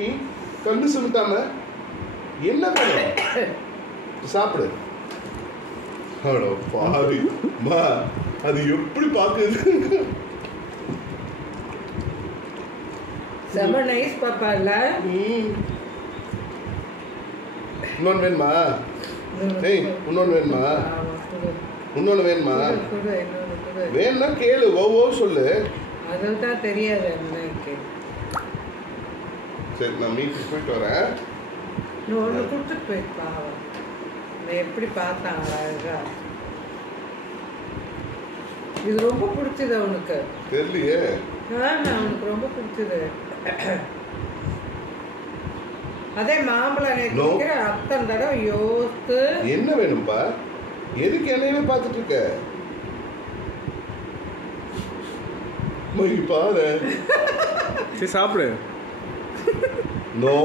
நீ கண்ணு சுத்தாம என்ன வேணும் சாப்பிடு. அட பாவி மா, அது எப்படி பாக்குது? செம நைஸ் பாப்பா இல்ல? இன்னொன்னு வேணுமா? ஏய் இன்னொன்னு வேணுமா? இன்னொன்னு வேணுமா? வேணும்னா கேளு, ஓ சொல்லு. அதுதான் தெரியாது எனக்கு. சரி நான் மீட்டுக்கு போயிட்டு வரேன். நீ ஒன்று கொடுத்துட்டு போயிருப்பா. நான் எப்படி பார்த்தான் அழகா. இது ரொம்ப பிடிச்சது அவனுக்கு. தெரியலையே. அவனுக்கு ரொம்ப பிடிச்சது. அதே மாம்பழம் நினைக்கிற அத்தனை தடவை யோசித்து. என்ன வேணும்பா? எதுக்கு என்னையுமே பார்த்துட்டு இருக்க? பாரு சரி சாப்பிடு. நோ